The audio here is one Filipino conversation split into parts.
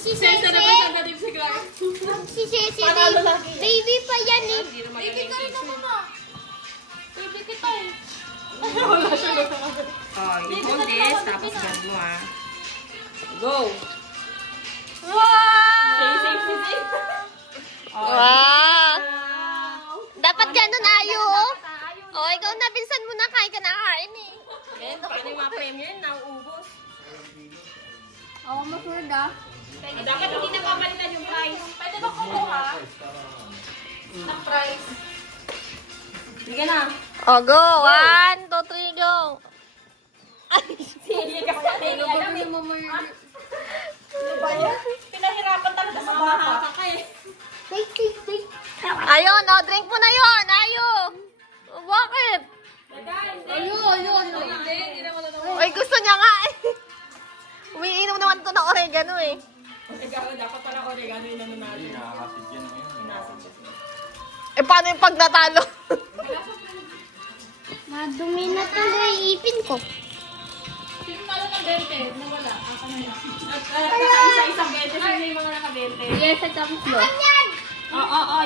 Si Sese. Si Sese. Baby pa yan eh. Baby ka rin ako ma. Baby kita eh. Wala siya na tumagal. Oh, yung buntis, tapos ganun mo ah. Go! Wow! Safe. Wow! Dapat ganun, Ayo. Oh, ikaw na, pinsan mo na, kain ka na kain eh. Then, paano yung mga premiere na uubos? Ako masunod ah. Dapat hindi na pamalitan yung price. Pwede ba kumuha? Ng price. Sige na. Oh, go. 1, 2, 3, go. Sige ka sa atin. Alam mo. Pinahirapan talaga sa bata. Take. Ayun, oh, drink mo na yun. Ayo. Bakit? Ayun. Hindi naman na Ay, gusto niya nga eh. Umiinom naman to ng oregano eh. Dapat pala oregano yung nanunalo. Nakakasid yan ngayon. Eh, paano yung pag natalo? Madumi na tuloy ipin ko. Sino talo ng 20? Nawala. Ako na yan. Isa-isang 20. Sino yung mga naka-20? Yes, at tapos mo. Oo.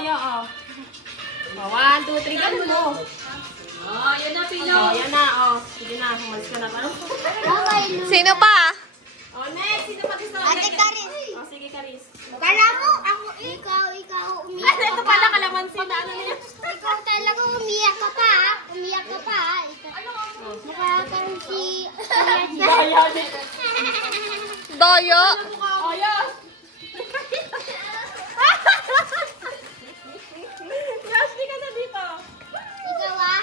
1, 2, 3, ganun mo. Oh, yan na, Pino. Oh, yan na. Oh, sige na. Humalis ka na. Okay, Sino pa? Oh, next. Sino pa gusto? Ate Karis. Oh, sige, Karis. Kala mo, ako, ikaw, umiyak Ito ka pala pa. kalamansi na ano niya. Ikaw talaga umiyak ka pa. Umiyak ka pa. Mukha kang si... Doyo. Oh, yan. Ashley ka na dito. Ikaw ah.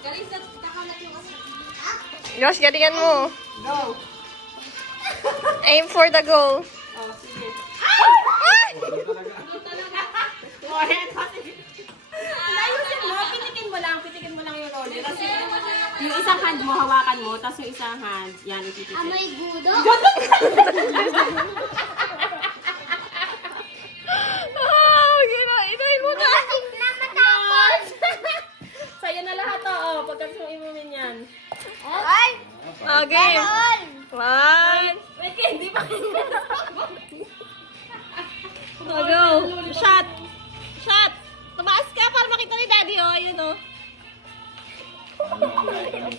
Galing sa kakalat yung kasi. Josh, galingan mo. Go. Aim for the goal. Oh, sige. Ay! Oh, yan. Sige. Ayusin mo. Pitikin mo lang yung roller. Kasi yung isang hand mo, hawakan mo. Tapos yung isang hand, yan, ipipikit. Amoy gudo. Ah, inuin mo na. Ating na matapos. Sa'yo na lahat to. Oh, pagkat mo imumin yan. Ay! Okay. Ganon. 1. Wait, hindi pa. Oh, go. Shot. Shot. Tumaas ka para makita ni Daddy, oh. Ayun, oh. Ano, ganun na yan.